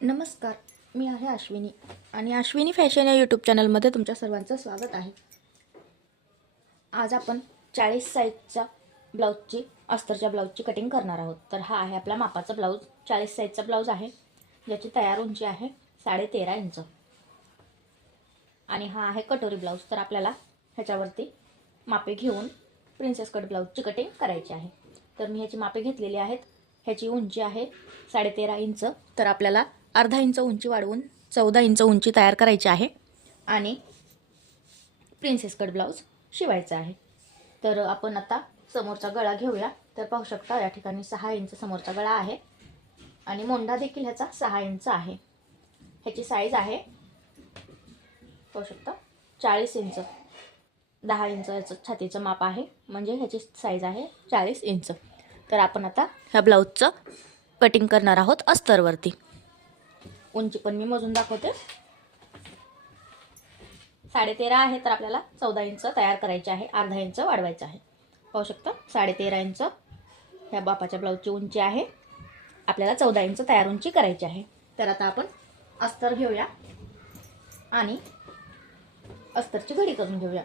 नमस्कार, मी आहे अश्विनी आणि अश्विनी फॅशन या यूट्यूब चॅनलमध्ये तुमच्या सर्वांचं स्वागत आहे. आज आपण 40 साईजच्या ब्लाऊजची अस्तरच्या ब्लाऊजची कटिंग करणार आहोत. तर हा आहे आपला मापाचा ब्लाऊज. 40 साईजचा ब्लाऊज आहे, ज्याची तयार उंची आहे 13.5 इंच आणि हा आहे कटोरी ब्लाऊज. तर आपल्याला ह्याच्यावरती मापे घेऊन प्रिन्सेस कट ब्लाऊजची कटिंग करायची आहे. तर मी ह्याची मापे घेतलेली आहेत. ह्याची उंची आहे 13.5 इंच. तर आपल्याला अर्धा इंच उंची वाढवून 14 इंच उंची तयार करायची आहे आणि प्रिन्सेस कट ब्लाऊज शिवायचा आहे. तर आपण आता समोरचा गळा घेऊया. तर पाहू शकता या ठिकाणी 6 इंच समोरचा गळा आहे आणि मोंढा देखील ह्याचा 6 इंच आहे. ह्याची साईज आहे पाहू शकता 40 इंच. 10 इंच याचं छातीचं माप आहे, म्हणजे ह्याची साईज आहे 40 इंच. तर आपण आता ह्या ब्लाऊजचं कटिंग करणार आहोत अस्तरवरती. उंची पण मी मोजून दाखवते. 13.5 आहे, तर आपल्याला 14 इंच तयार करायचे आहे, अर्धा इंच वाढवायचं आहे. पाहू शकता 13.5 इंच ह्या बापाच्या ब्लाऊजची उंची आहे. आपल्याला 14 इंच तयार उंची करायची आहे. तर आता आपण अस्तर घेऊया आणि अस्तरची घडी करून घेऊया.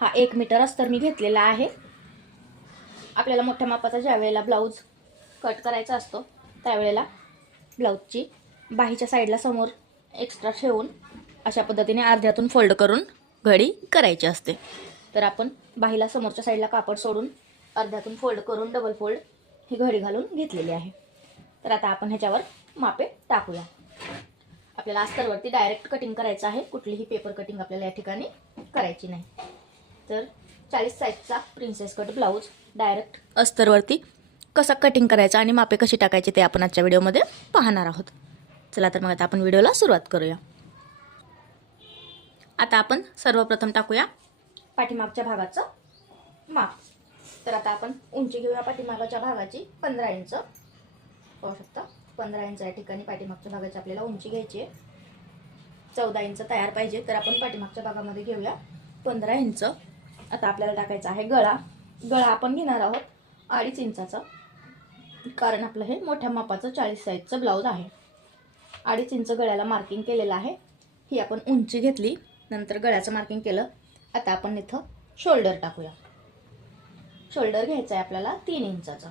हा 1 मीटर अस्तर मी घेतलेला आहे. आपल्याला मोठ्या मापाचा ज्या वेळेला ब्लाऊज कट करायचा असतो त्यावेळेला ब्लाऊजची बाहीच्या साईडला समोर एक्स्ट्रा ठेवून अशा पद्धतीने अर्ध्यातून फोल्ड करून घडी करायची असते. तर आपण बाहीला समोरच्या साईडला कापड सोडून अर्ध्यातून फोल्ड करून डबल फोल्ड ही घडी घालून घेतलेली आहे. तर आता आपण ह्याच्यावर मापे टाकूया. आपल्याला अस्तरवरती डायरेक्ट कटिंग करायचं आहे, कुठलीही पेपर कटिंग आपल्याला या ठिकाणी करायची नाही. तर 40 साईजचा प्रिन्सेस कट ब्लाऊज डायरेक्ट अस्तरवरती कसा कटिंग करायचा आणि मापे कशी टाकायची ते आपण आजच्या व्हिडिओमध्ये पाहणार आहोत. चला तर मग आता आपण व्हिडिओला सुरुवात करूया. आता आपण सर्वप्रथम टाकूया पाठीमागच्या भागाचं माप. तर आता आपण उंची घेऊया पाठीमागच्या भागाची 15 इंच. पाहू शकता 15 इंच या ठिकाणी पाठीमागच्या भागाची आपल्याला उंची घ्यायची आहे. 14 इंच तयार पाहिजे, तर आपण पाठीमागच्या भागामध्ये घेऊया 15 इंच. आता आपल्याला टाकायचा आहे गळा. गळा आपण घेणार आहोत 2.5 इंचाचा, कारण आपलं हे मोठ्या मापाचं 40 साईजचं ब्लाऊज आहे. 2.5 इंच गळ्याला मार्किंग केलेलं आहे. ही आपण उंची घेतली, नंतर गळ्याचं मार्किंग केलं. आता आपण इथं शोल्डर टाकूया. शोल्डर घ्यायचा आहे आपल्याला 3 इंचाचा.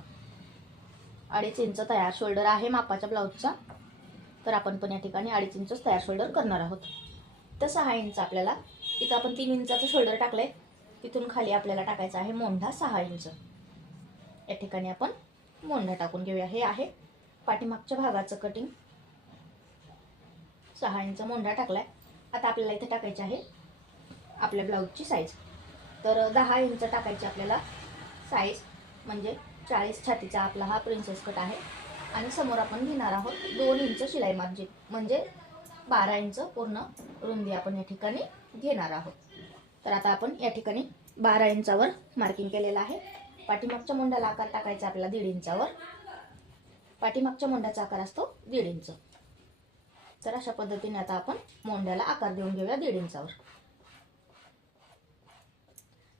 2.5 इंच तयार शोल्डर आहे मापाच्या ब्लाऊजचा, तर आपण पण या ठिकाणी 2.5 इंच तयार शोल्डर करणार आहोत. तर 6 इंच आपल्याला इथं आपण 3 इंचाचं शोल्डर टाकलंय, तिथून खाली आपल्याला टाकायचा आहे मोंढा 6 इंच. या ठिकाणी आपण मोंढा टाकून घेऊया. हे आहे पाठीमागच्या भागाचं कटिंग. 6 इंच मोंढा टाकलाय. आता आपल्याला इथे टाकायची आहे आपल्या ब्लाऊजची साईज. तर 10 इंच टाकायची आपल्याला साईज, म्हणजे 40 छातीचा आपला हा प्रिन्सेस कट आहे. आणि समोर आपण घेणार आहोत 2 इंच शिलाई मार्जिन, म्हणजे 12 इंच पूर्ण रुंदी आपण या ठिकाणी घेणार आहोत. तर आता आपण या ठिकाणी 12 इंचावर मार्किंग केलेलं आहे. पाठीमागच्या मोंढ्याला आकार टाकायचा आपल्याला 1.5 इंचावर. पाठीमागच्या मोंढ्याचा आकार असतो 1.5 इंच. तर अशा पद्धतीने आता आपण मोंढ्याला आकार देऊन घेऊया 1.5 इंचावर.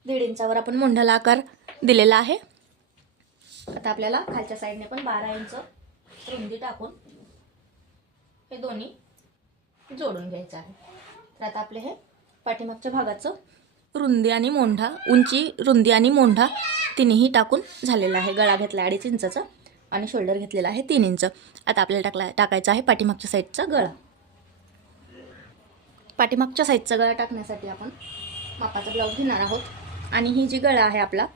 1.5 इंचावर आपण मोंढ्याला आकार दिलेला आहे. आता आपल्याला खालच्या साईडने पण 12 इंच रुंदी टाकून हे दोन्ही जोडून घ्यायचं आहे. तर आता आपले हे पाठीमागच्या भागाचं रुंदी आणि मोंढा, उंची, रुंदी आणि मोंढा तिन्ही टाकून झालेला आहे. गळा घेतला 2.5 इंचाचा आणि शोल्डर घेतलेला आहे 3 इंच. आता आपल्याला टाकायचा आहे पाठीमागच्या साईडचा गळा. पाठीमागच्या साईडचा गळा टाकण्यासाठी आपण मापाचा ब्लाऊज घेणार आहोत आणि ही जी गळा आहे आपला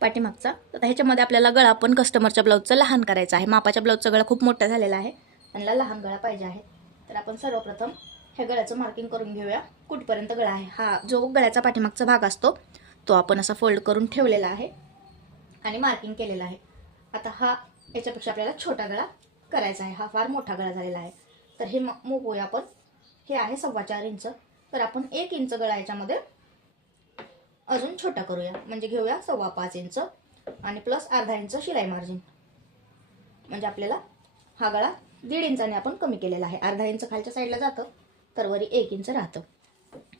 पाठीमागचा, तर ह्याच्यामध्ये आपल्याला गळा पण कस्टमरच्या ब्लाऊजचा लहान करायचा आहे. मापाच्या ब्लाऊजचा गळा खूप मोठा झालेला आहे आणि लहान गळा पाहिजे आहे. तर आपण सर्वप्रथम ह्या गळ्याचं मार्किंग करून घेऊया. कुठपर्यंत गळा आहे, हा जो गळ्याचा पाठीमागचा भाग असतो तो आपण असा फोल्ड करून ठेवलेला आहे आणि मार्किंग केलेला आहे. आता हा याच्यापेक्षा आपल्याला छोटा गळा करायचा आहे. हा फार मोठा गळा झालेला आहे, तर हे मोपूया आपण. हे आहे 4.25 इंच, तर आपण 1 इंच गळा याच्यामध्ये अजून छोटा करूया, म्हणजे घेऊया 5.25 इंच आणि प्लस अर्धा इंच शिलाई मार्जिन, म्हणजे आपल्याला हा गळा 1.5 इंचाने आपण कमी केलेला आहे. अर्धा इंच खालच्या साईडला जातं, तर वरी 1 इंच राहतं.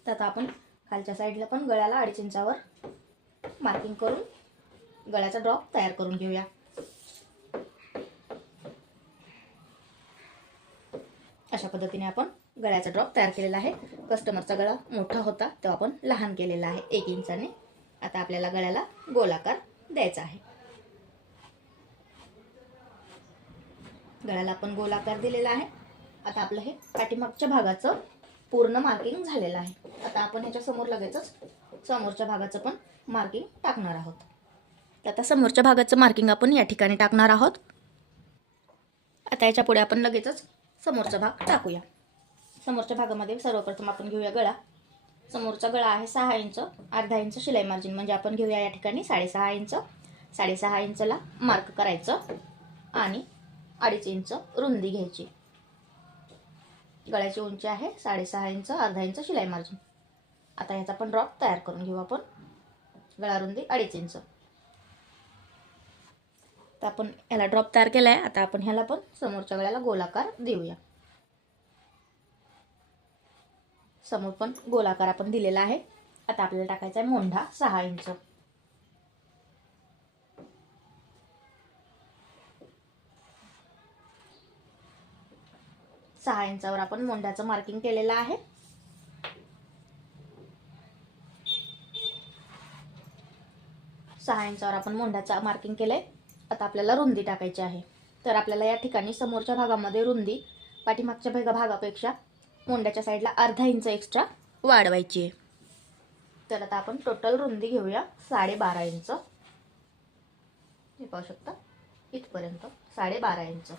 तर आता आपण खालच्या साईडला पण गळ्याला 2.5 इंचावर मार्किंग करून गळ्याचा ड्रॉप तयार करून घेऊया. अशा पद्धतीने आपण गळ्याचा ड्रॉप तयार केलेला आहे. कस्टमरचा गळा मोठा होता तेव्हा आपण लहान केलेला आहे 1 इंचाने. आता आपल्याला गळ्याला गोलाकार द्यायचा आहे. गळ्याला आपण गोलाकार दिलेला आहे. आता आपलं हे पाठीमागच्या भागाचं पूर्ण मार्किंग झालेलं आहे. आता आपण ह्याच्या समोर लगेचच समोरच्या भागाचं पण मार्किंग टाकणार आहोत. तर आता समोरच्या भागाचं मार्किंग आपण या ठिकाणी टाकणार आहोत. आता याच्या पुढे आपण लगेचच समोरचा भाग टाकूया. समोरच्या भागामध्ये सर्वप्रथम आपण घेऊया गळा. समोरचा गळा आहे 6 इंच, अर्धा इंच शिलाई मार्जिन म्हणजे आपण घेऊया या ठिकाणी 6.5 इंच. 6.5 इंचला मार्क करायचं आणि 2.5 इंच रुंदी घ्यायची. गळ्याची उंची आहे 6.5 इंच, अर्धा इंच शिलाई मार्जिन. आता ह्याचा पण ड्रॉप तयार करून घेऊ आपण. गळा रुंदी 2.5 इंच. तर आपण ह्याला ड्रॉप तयार केला आहे. आता आपण ह्याला पण समोरच्या गळ्याला गोलाकार देऊया. समोर पण गोलाकार आपण दिलेला आहे. आता आपल्याला टाकायचा आहे मोंढा 6 इंच. 6 इंचावर आपण मोंढ्याचं मार्किंग केलेलं आहे. सहा इंचावर आपण मोंढ्याचं मार्किंग केलंय. आता आपल्याला रुंदी टाकायची आहे. तर आपल्याला या ठिकाणी समोरच्या भागामध्ये रुंदी पाठीमागच्या भागापेक्षा मोंढ्याच्या साईडला अर्धा इंच एक्स्ट्रा वाढवायची आहे. तर आता आपण टोटल रुंदी घेऊया 12.5 इंच. हे पाहू शकता इथपर्यंत 12.5 इंच.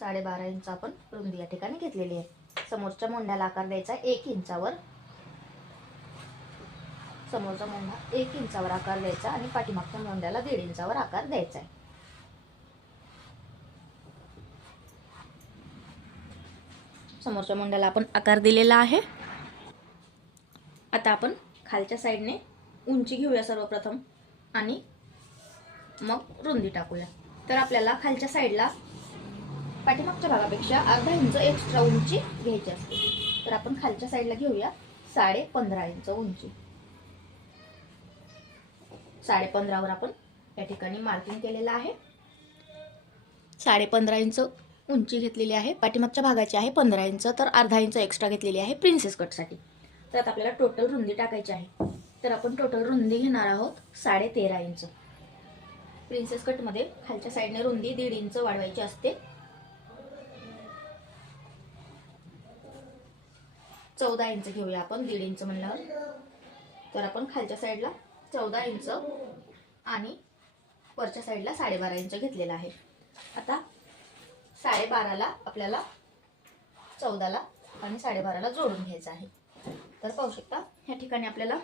12.5 इंच आपण रुंदी या ठिकाणी घेतलेली आहे. समोरच्या मोंढ्याला आकार द्यायचा आहे 1 इंचावर. समोरचा मोंढा 1 इंचावर आकार द्यायचा आणि पाठीमागच्या मोंढ्याला 1.5 इंचावर आकार द्यायचा आहे. समोरच्या मोंढ्याला आपण आकार दिलेला आहे. आता आपण खालच्या साईडने उंची घेऊया सर्वप्रथम आणि मग रुंदी टाकूया. तर आपल्याला खालच्या साईडला पाठीमागच्या भागापेक्षा अर्धा इंच एक्स्ट्रा उंची घ्यायची असते. तर आपण खालच्या साईडला घेऊया 15.5 इंच उंची. 15.5 वर आपण या ठिकाणी मार्किंग केलेलं आहे. 15.5 इंच उंची घेतलेली आहे. पाठीमागच्या भागाची आहे 15 इंच, तर अर्धा इंच एक्स्ट्रा घेतलेली आहे प्रिन्सेस कटसाठी. तर आता आपल्याला टोटल रुंदी टाकायची आहे. तर आपण टोटल रुंदी घेणार आहोत 13.5 इंच. प्रिन्सेस कटमध्ये खालच्या साईडने रुंदी 1.5 इंच वाढवायची असते. 14 इंच घेऊया आपण 1.5 इंच म्हणल्यावर. तर आपण खालच्या साईडला 14 इंच आणि वरच्या साईडला 12.5 इंच घेतलेला आहे. आता 12.5ला आपल्याला 14ला आणि 12.5ला जोडून घ्यायचं आहे. तर पाहू शकता ह्या ठिकाणी आपल्याला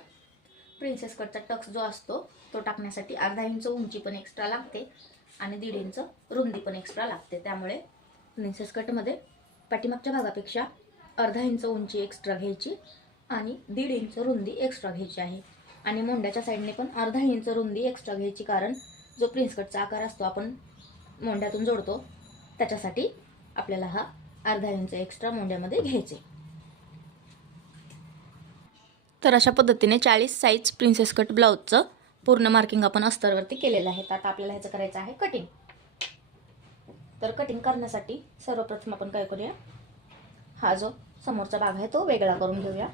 प्रिन्सेस कटचा टक्स जो असतो तो टाकण्यासाठी अर्धा इंच उंची पण एक्स्ट्रा लागते आणि 1.5 इंच रुंदी पण एक्स्ट्रा लागते. त्यामुळे प्रिन्सेस कटमध्ये पाठीमागच्या भागापेक्षा अर्धा इंच उंची एक्स्ट्रा घ्यायची आणि 1.5 इंच रुंदी एक्स्ट्रा घ्यायची आहे. आणि मोंढ्याच्या साईडने पण अर्धा इंच रुंदी एक्स्ट्रा घ्यायची, कारण जो प्रिन्स कटचा आकार असतो आपण मोंढ्यातून जोडतो त्याच्यासाठी आपल्याला हा अर्धा इंच एक्स्ट्रा मोंढ्यामध्ये घ्यायचे. तर अशा पद्धतीने 40 साईज प्रिन्सेस कट ब्लाउजचं पूर्ण मार्किंग आपण अस्तरवरती केलेलं आहे. तर आता आपल्याला ह्याचं करायचं आहे कटिंग. तर कटिंग करण्यासाठी सर्वप्रथम आपण काय करूया, हा जो समोरचा भाग आहे तो वेगळा करून घेऊया.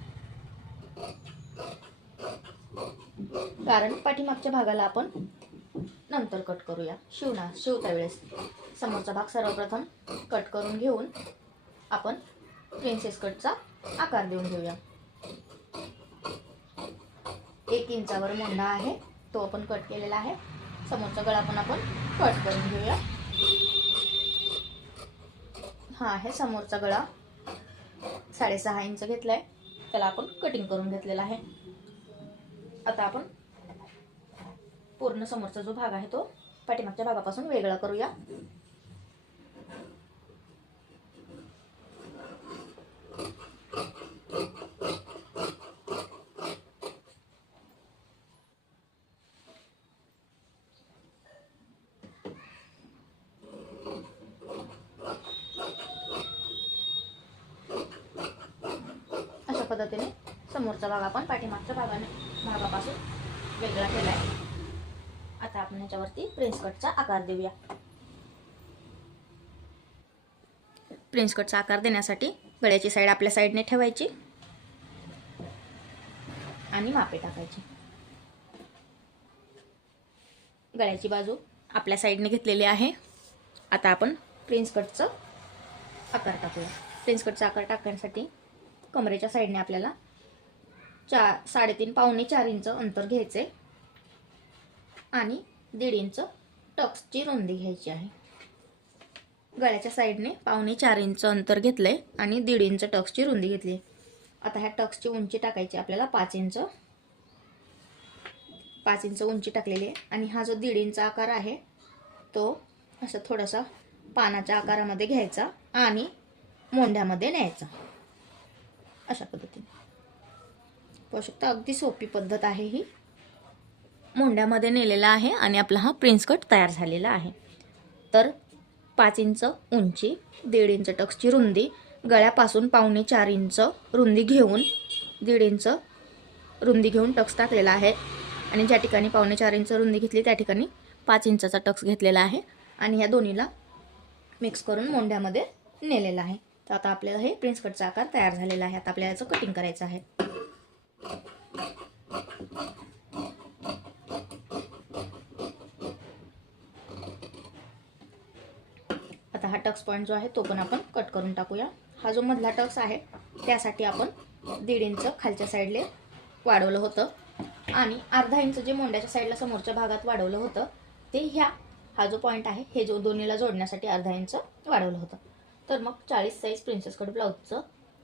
कारण पाठीमागच्या भागाला आपण नंतर कट करूया शिवता वेळेस. समोरचा भाग सर्वप्रथम कट करून घेऊन आपण प्रिन्सेस कटचा आकार देऊन घेऊया. 1 इंचावर मोंढा आहे तो आपण कट केलेला आहे. समोरचा गळा पण आपण कट करून घेऊया. हा आहे समोरचा गळा 6.5 इंच घेतलाय, त्याला आपण कटिंग करून घेतलेला आहे. आता आपण पूर्ण समोरचा जो भाग आहे तो पाठीमागच्या भागापासून वेगळा करूया. अशा पद्धतीने समोरचा भाग आपण पाठीमागच्या भागापासून वेगळा केला आहे. आता आपण ह्याच्यावरती प्रिन्स कटचा आकार देऊया. प्रिन्स कटचा आकार देण्यासाठी गळ्याची साईड आपल्या साईडने ठेवायची आणि मापे टाकायची. गळ्याची बाजू आपल्या साईडने घेतलेली आहे. आता आपण प्रिन्स कटचा आकार टाकूया. प्रिन्स कटचा आकार टाकण्यासाठी कमरेच्या साईडने आपल्याला 3.5 पावणे 4 इंच अंतर घ्यायचे आणि 1.5 इंच टक्सची रुंदी घ्यायची आहे. गळ्याच्या साईडने पावणे 4 इंच अंतर घेतलंय आणि 1.5 इंच टक्सची रुंदी घेतली. आता ह्या टक्सची उंची टाकायची आपल्याला 5 इंच. 5 इंच उंची टाकलेली आहे आणि हा जो 1.5 इंच आकार आहे तो असा थोडासा पानाच्या आकारामध्ये घ्यायचा आणि मोंढ्यामध्ये न्यायचा. अशा पद्धतीने पाहू शकता, अगदी सोपी पद्धत आहे ही. मोंढ्यामध्ये नेलेला आहे आणि आपला हा प्रिन्स कट तयार झालेला आहे. तर 5 इंच उंची, 1.5 इंच टक्सची रुंदी, गळ्यापासून पावणे 4 इंच रुंदी घेऊन 1.5 इंच रुंदी घेऊन टक्स टाकलेला आहे आणि ज्या ठिकाणी पावणे 4 इंच रुंदी घेतली त्या ठिकाणी 5 इंचाचा टक्स घेतलेला आहे आणि ह्या दोन्हीला मिक्स करून मोंढ्यामध्ये नेलेला आहे. तर आता आपल्याला हे प्रिन्स कटचा आकार तयार झालेला आहे. आता आपल्याला याचं कटिंग करायचं आहे. आता हा टक्स पॉईंट जो आहे तो पण आपण कट करून टाकूया. हा जो मधला टक्स आहे त्यासाठी आपण 1.5 इंच खालच्या साईडला वाढवलं होतं आणि अर्धा इंच जे मोंड्याच्या साईडला समोरच्या भागात वाढवलं होतं ते हा जो पॉईंट आहे हे जो दोन्हीला जोडण्यासाठी अर्धा इंच वाढवलं होतं. तर मग 40 साईज प्रिन्सेस कट ब्लाऊजचं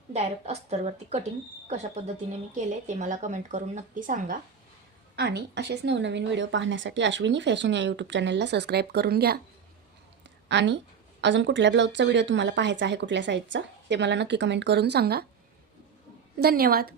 डायरेक्ट अस्तरवरती कटिंग कशा पद्धतीने मी केले ते मला कमेंट करून नक्की सांगा. आणि असेच नवनवीन व्हिडिओ पाहण्यासाठी अश्विनी फॅशन या यूट्यूब चॅनलला सबस्क्राईब करून घ्या. आणि अजून कुठल्या ब्लाऊजचा व्हिडिओ तुम्हाला पाहायचा आहे, कुठल्या साईजचा, ते मला नक्की कमेंट करून सांगा. धन्यवाद.